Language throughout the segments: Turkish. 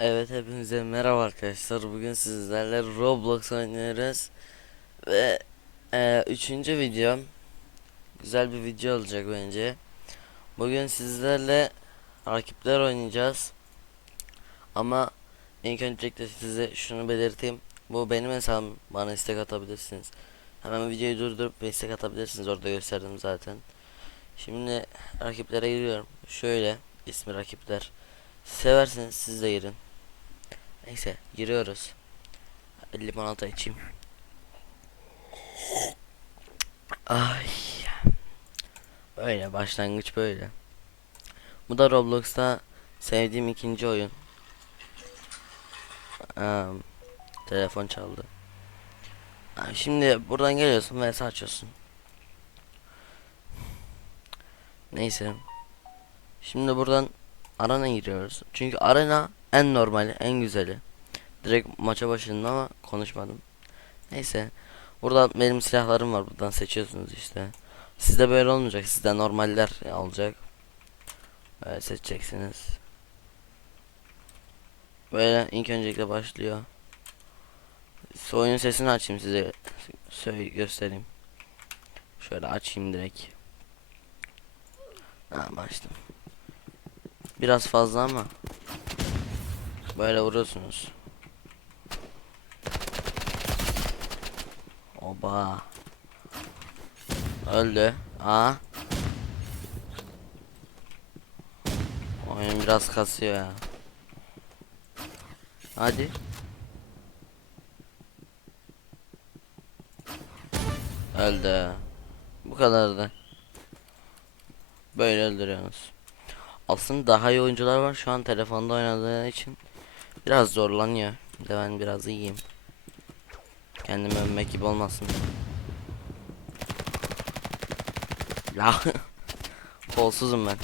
Evet hepinize merhaba arkadaşlar. Bugün sizlerle Roblox oynuyoruz. Ve e, üçüncü videom. Güzel bir video olacak bence. Bugün sizlerle rakipler oynayacağız. Ama ilk öncelikle size şunu belirteyim. Bu benim hesabım. Bana istek atabilirsiniz. Hemen videoyu durdurup bir istek atabilirsiniz. Orada gösterdim zaten. Şimdi rakiplere giriyorum. Şöyle ismi rakipler. Seversiniz siz de girin. Neyse giriyoruz. Limonata içeyim. Ay. Böyle başlangıç böyle. Bu da Roblox'ta sevdiğim ikinci oyun. Aa, telefon çaldı. Şimdi buradan geliyorsun ve açıyorsun. Neyse. Şimdi buradan arena giriyoruz. Çünkü arena en normali, en güzeli. Direkt maça başladım ama konuşmadım. Neyse. Burada benim silahlarım var. Buradan seçiyorsunuz işte. Sizde böyle olmayacak. Sizde normaller olacak. Böyle seçeceksiniz. Böyle ilk öncelikle başlıyor. Oyunun sesini açayım size. Söyle göstereyim. Şöyle açayım direkt. Ha açtım. Biraz fazla ama Böyle vuruyorsunuz. Oba. Öldü. Aa. Oyun biraz kasıyor ya. Hadi. Öldü. Bu kadardı. Böyle öldürüyorsunuz. Aslında daha iyi oyuncular var şu an telefonda oynadığı için biraz zorlanıyor. Bir de ben biraz iyiyim. Kendimi övmek gibi olmasın. Ya kolsuzum ben.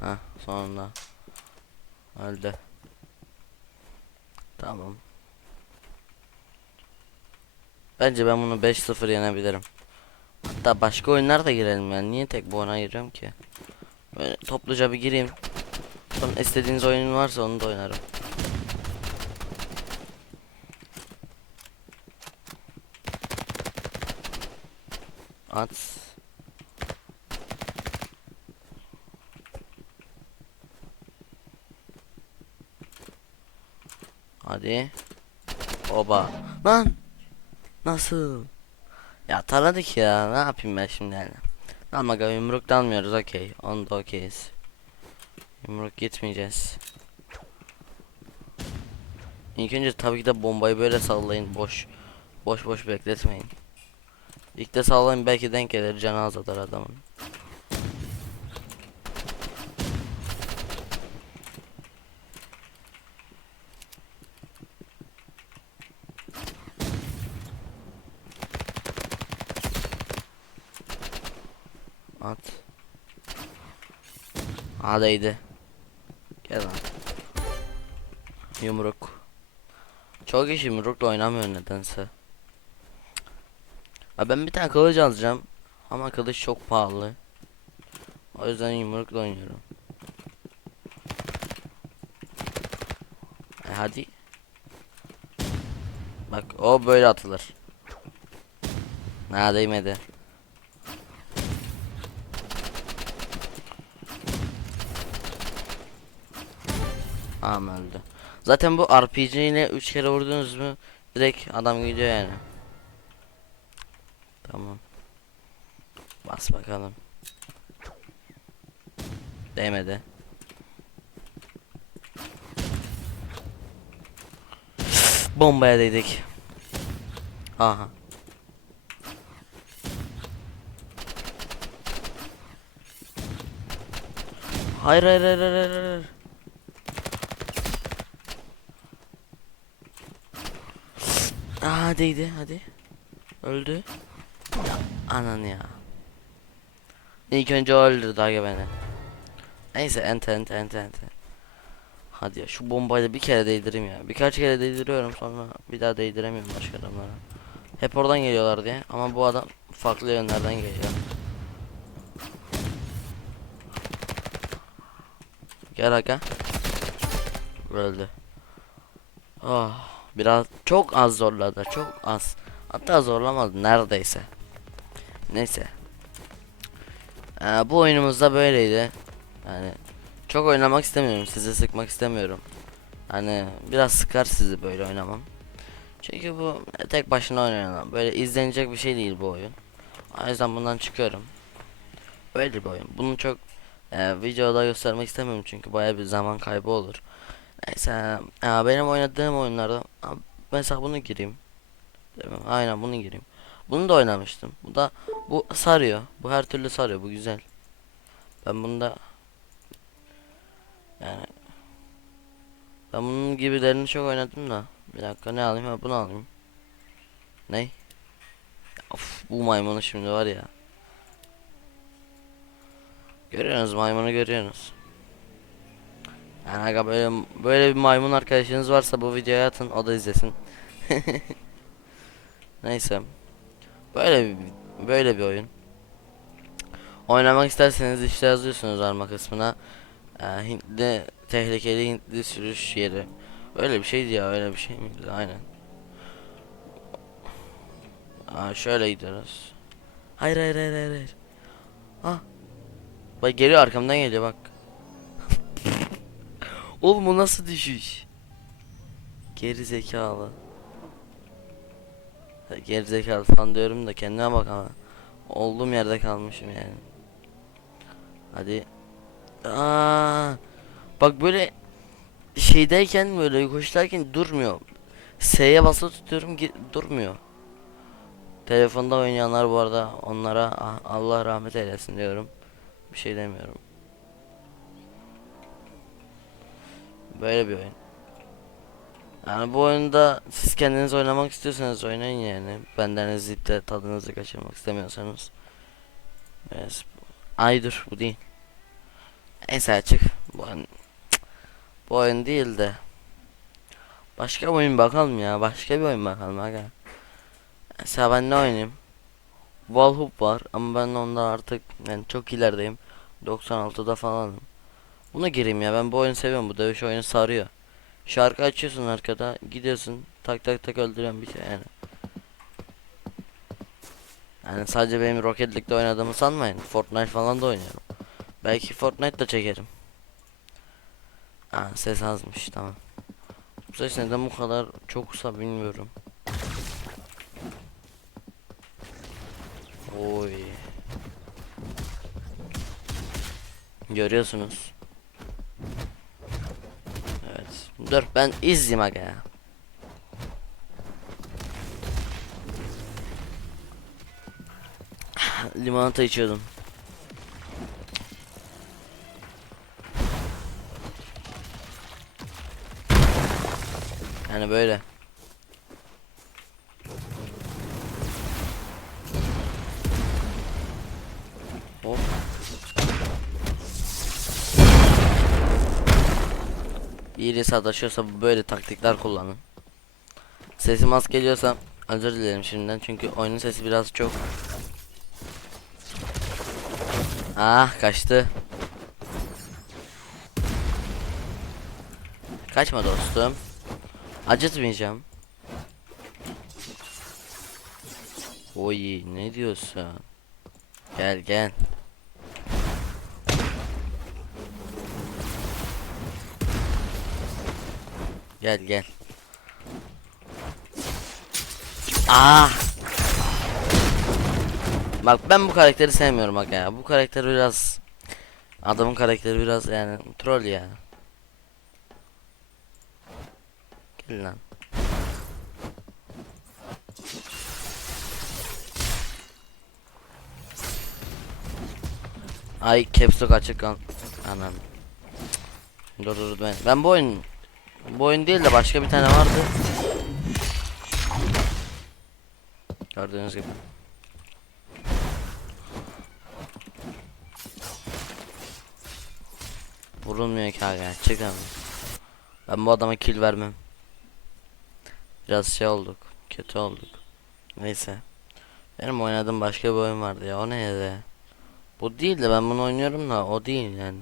Ha sonunda öldü. Tamam. Bence ben bunu 5-0 yenebilirim. Hatta başka oyunlar da girelim yani. Niye tek bu oyuna giriyorum ki? Böyle topluca bir gireyim. Sonra istediğiniz oyun varsa onu da oynarım. At. Hadi. Oba. Lan. Nasıl? Ya taradık ya. Ne yapayım ben şimdi yani? Aga yumruk dalmıyoruz okey. Onda okeyiz. Yumruk gitmeyeceğiz. İlk önce tabii ki de bombayı böyle sallayın. Boş. Boş boş bekletmeyin. İlk de sallayın belki denk gelir. Canı azalır adamın. At. Hadi Gel lan. Yumruk. Çok iş yumrukla oynamıyor nedense. Ha ben bir tane kılıç alacağım. Ama kılıç çok pahalı. O yüzden yumrukla oynuyorum. E hadi. Bak o böyle atılır. Ha değmedi. Tamam öldü. Zaten bu RPG ile 3 kere vurdunuz mu direkt adam gidiyor yani. Tamam. Bas bakalım. Değmedi. Bombaya değdik. Aha. Hayır hayır hayır hayır hayır. Hadiydi hadi. Öldü. Ananı ya. İlk önce öldürdü aga beni. Neyse ente ente ente ente. Hadi ya şu bombayı da bir kere değdireyim ya. Birkaç kere değdiriyorum sonra bir daha değdiremiyorum başka adamlara. Hep oradan geliyorlar diye ama bu adam farklı yönlerden geliyor. Gel aga. Öldü. Ah. Oh biraz çok az zorladı. Çok az. Hatta zorlamadı neredeyse. Neyse. Ee, bu oyunumuzda böyleydi. Yani çok oynamak istemiyorum. Sizi sıkmak istemiyorum. Hani biraz sıkar sizi böyle oynamam. Çünkü bu tek başına oynanan böyle izlenecek bir şey değil bu oyun. O yüzden bundan çıkıyorum. Böyle bir oyun. Bunu çok e, videoda göstermek istemiyorum çünkü baya bir zaman kaybı olur. Neyse benim oynadığım oyunlarda mesela bunu gireyim. Aynen bunu gireyim. Bunu da oynamıştım. Bu da bu sarıyor. Bu her türlü sarıyor. Bu güzel. Ben bunda yani ben bunun gibilerini çok oynadım da. Bir dakika ne alayım? Ha, bunu alayım. Ne? Of bu maymunu şimdi var ya. Görüyorsunuz maymunu görüyorsunuz. Yani aga böyle böyle bir maymun arkadaşınız varsa bu videoya atın o da izlesin. Neyse. Böyle bir böyle bir oyun. Oynamak isterseniz işte yazıyorsunuz arma kısmına. Ee, Hintli tehlikeli Hintli sürüş yeri. Öyle bir şeydi ya öyle bir şey miydi? Aynen. Aa, şöyle gidiyoruz. Hayır hayır hayır hayır. hayır. Ah. Bak geliyor arkamdan geliyor bak. Oğlum bu nasıl düşüş? Geri zekalı. Geri zekalı falan diyorum da kendime bak ama. Olduğum yerde kalmışım yani. Hadi. Aa, bak böyle şeydeyken böyle yokuştayken durmuyor. S'ye basılı tutuyorum durmuyor. Telefonda oynayanlar bu arada onlara ah- Allah rahmet eylesin diyorum. Bir şey demiyorum. Böyle bir oyun. Yani bu oyunda siz kendiniz oynamak istiyorsanız oynayın yani. Benden izleyip de tadınızı kaçırmak istemiyorsanız. Evet. Ay dur bu değil. Neyse açık. Bu oyun, bu oyun değil de. Başka oyun bakalım ya. Başka bir oyun bakalım aga. Mesela ben ne oynayayım? Valhoop var ama ben onda artık yani çok ilerideyim. 96'da falanım. Buna gireyim ya ben bu oyunu seviyorum bu dövüş oyunu sarıyor. Şarkı açıyorsun arkada gidiyorsun tak tak tak öldüren bir şey yani. Yani sadece benim Rocket League'de oynadığımı sanmayın. Fortnite falan da oynuyorum. Belki Fortnite da çekerim. Aa ses azmış tamam. Bu ses neden bu kadar çoksa bilmiyorum. Oy. Görüyorsunuz. Evet. Dur ben izleyeyim aga ya. Limonata içiyordum. Yani böyle. Biri sataşıyorsa böyle taktikler kullanın. Sesim az geliyorsa özür dilerim şimdiden çünkü oyunun sesi biraz çok. Ah kaçtı. Kaçma dostum. Acıtmayacağım. Oy ne diyorsun? Gel gel. Gel gel. Ah. Bak ben bu karakteri sevmiyorum bak ya. Bu karakter biraz adamın karakteri biraz yani troll ya. Gel lan. Ay caps lock açık kan. Anam. Dur dur ben. Ben bu oyun bu oyun değil de başka bir tane vardı. Gördüğünüz gibi. Vurulmuyor ki aga. Çıkın. Ben bu adama kill vermem. Biraz şey olduk. Kötü olduk. Neyse. Benim oynadığım başka bir oyun vardı ya. O neydi? Bu değil de ben bunu oynuyorum da o değil yani.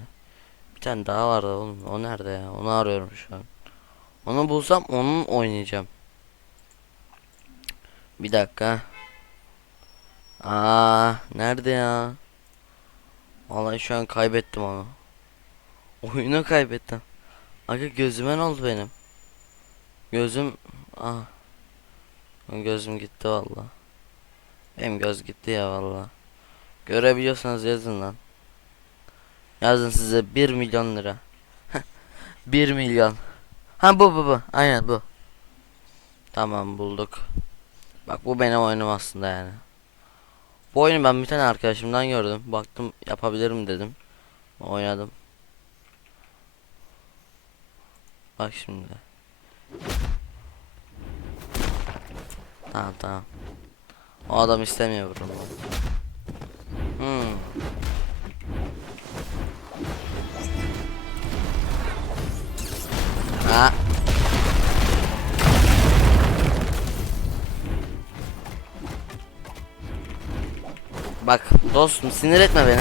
Bir tane daha vardı oğlum. O nerede ya? Onu arıyorum şu an. Onu bulsam onun oynayacağım. Bir dakika. Aa, nerede ya? Vallahi şu an kaybettim onu. Oyunu kaybettim. Aga gözüme ne oldu benim? Gözüm ah. Gözüm gitti valla. Benim göz gitti ya valla. Görebiliyorsanız yazın lan. Yazın size 1 milyon lira. 1 milyon. Ha bu bu bu. Aynen bu. Tamam bulduk. Bak bu benim oyunum aslında yani. Bu oyunu ben bir tane arkadaşımdan gördüm. Baktım yapabilirim dedim. Oynadım. Bak şimdi. Tamam tamam. O adam istemiyor bunu. Hmm. Ha. Bak dostum sinir etme beni.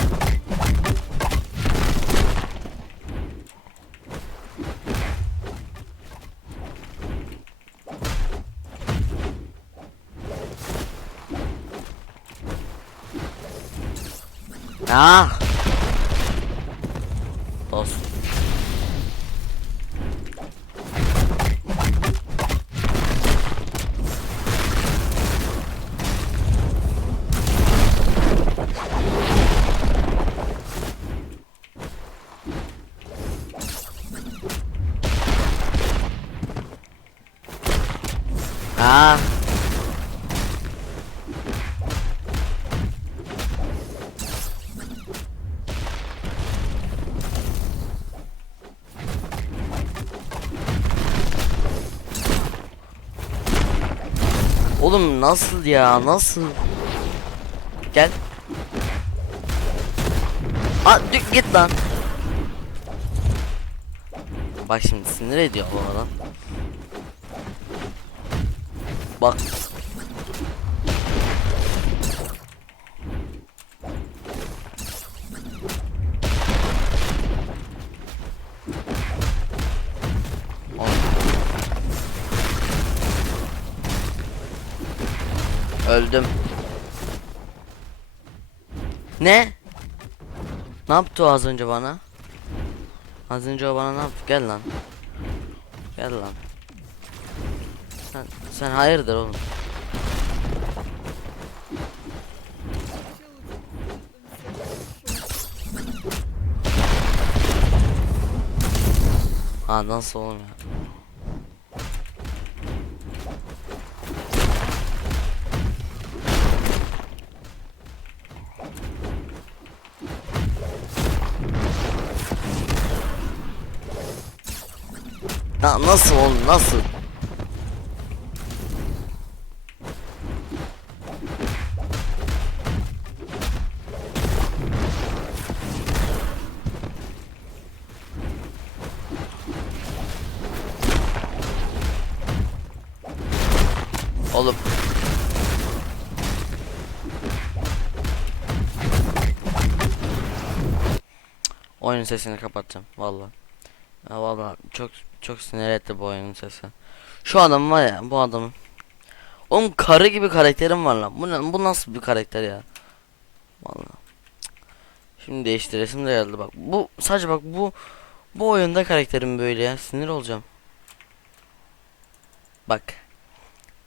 Ah. Oğlum nasıl ya nasıl? Gel. Aa dük git lan. Bak şimdi sinir ediyor bu adam. Bak. Öldüm. Ne? Ne yaptı o az önce bana? Az önce o bana ne yaptı? Gel lan. Gel lan. Sen, sen hayırdır oğlum? Ha nasıl oğlum? Na nasıl oğlum nasıl? Oğlum Oyunun sesini kapatacağım valla. Ya valla çok çok sinir etti bu oyunun sesi. Şu adam var ya bu adamın. Oğlum karı gibi karakterim var lan. Bu, bu nasıl bir karakter ya? Valla. Şimdi değiştiresim de geldi bak. Bu sadece bak bu bu oyunda karakterim böyle ya. Sinir olacağım. Bak.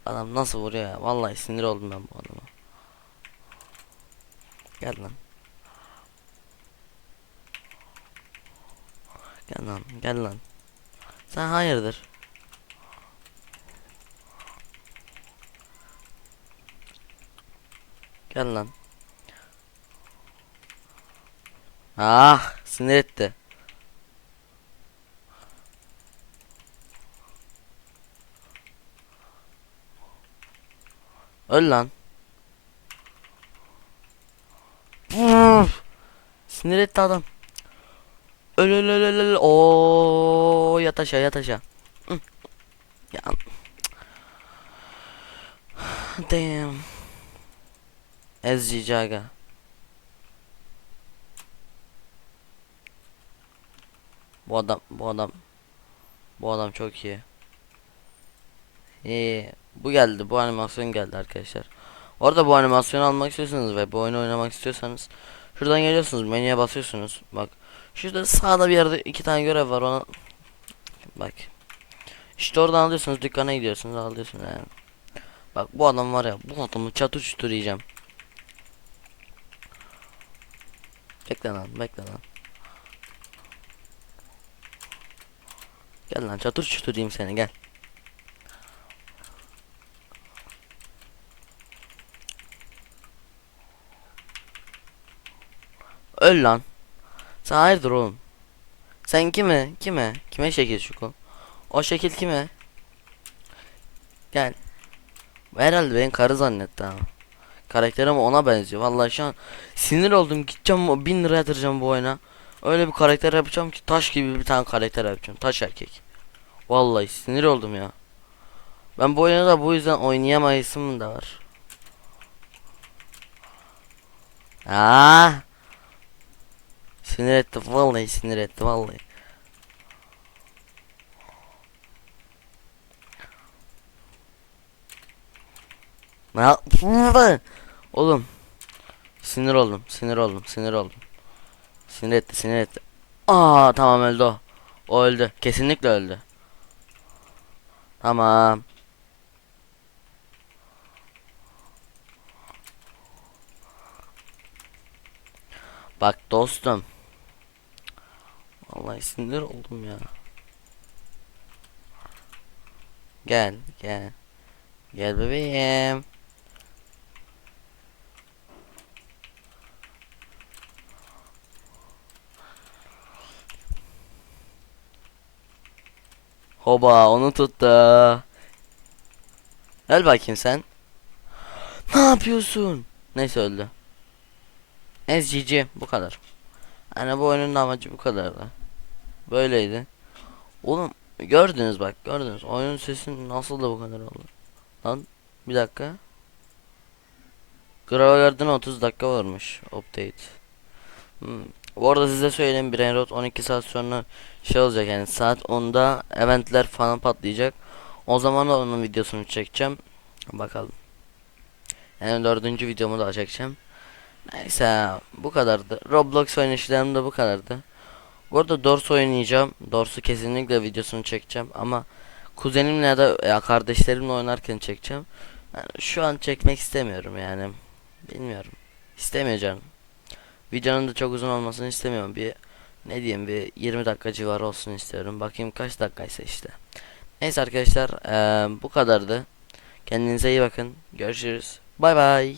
Adam nasıl vuruyor ya. Vallahi sinir oldum ben bu adama. Gel lan. Gel lan, gel lan. Sen hayırdır? Gel lan. Ah, sinir etti. Öl lan. Sinir etti adam. Öl öl öl öl öl. Oo yat aşağı yat aşağı. Ya. Damn. Ezci aga. Bu adam bu adam bu adam çok iyi. İyi. Bu geldi. Bu animasyon geldi arkadaşlar. Orada bu animasyonu almak istiyorsanız ve bu oyunu oynamak istiyorsanız şuradan geliyorsunuz menüye basıyorsunuz. Bak şurada sağda bir yerde iki tane görev var ona bak. İşte oradan alıyorsunuz dükkana gidiyorsunuz alıyorsunuz yani. Bak bu adam var ya bu adamı çatır çutur yiyeceğim. Bekle lan bekle lan. Gel lan çatır çutur seni gel. Öl lan. Sen hayırdır oğlum? Sen kime? Kime? Kime şekil şu kol? O şekil kime? Gel. Herhalde benim karı zannetti ha. Karakterim ona benziyor. Vallahi şu an sinir oldum. Gideceğim bin lira yatıracağım bu oyuna. Öyle bir karakter yapacağım ki taş gibi bir tane karakter yapacağım. Taş erkek. Vallahi sinir oldum ya. Ben bu oyunu da bu yüzden oynayamayısım da var. Aa! Sinir etti vallahi sinir etti vallahi. Ne yaptın? Oğlum. Sinir oldum, sinir oldum, sinir oldum. Sinir etti, sinir etti. Aa tamam öldü o. O öldü. Kesinlikle öldü. Tamam. Bak dostum. Vallahi sinir oldum ya. Gel, gel. Gel bebeğim. Hoba onu tuttu. Gel bakayım sen. Ne yapıyorsun? Neyse öldü. SGG bu kadar. Hani bu oyunun amacı bu kadardı. Böyleydi. Oğlum gördünüz bak gördünüz. Oyunun sesi nasıl da bu kadar oldu. Lan bir dakika. Gravegarden 30 dakika varmış update. Hmm. Bu arada size söyleyeyim Brainrot 12 saat sonra şey olacak yani saat 10'da eventler falan patlayacak. O zaman onun videosunu çekeceğim. Bakalım. Yani dördüncü videomu da çekeceğim. Neyse bu kadardı. Roblox oynayışlarım da bu kadardı. Bu arada Dors oynayacağım. Dors'u kesinlikle videosunu çekeceğim ama kuzenimle ya da ya kardeşlerimle oynarken çekeceğim. Yani şu an çekmek istemiyorum yani. Bilmiyorum. İstemiyor canım. Videonun da çok uzun olmasını istemiyorum. Bir ne diyeyim bir 20 dakika civarı olsun istiyorum. Bakayım kaç dakikaysa işte. Neyse arkadaşlar eee, bu kadardı. Kendinize iyi bakın. Görüşürüz. Bay bay.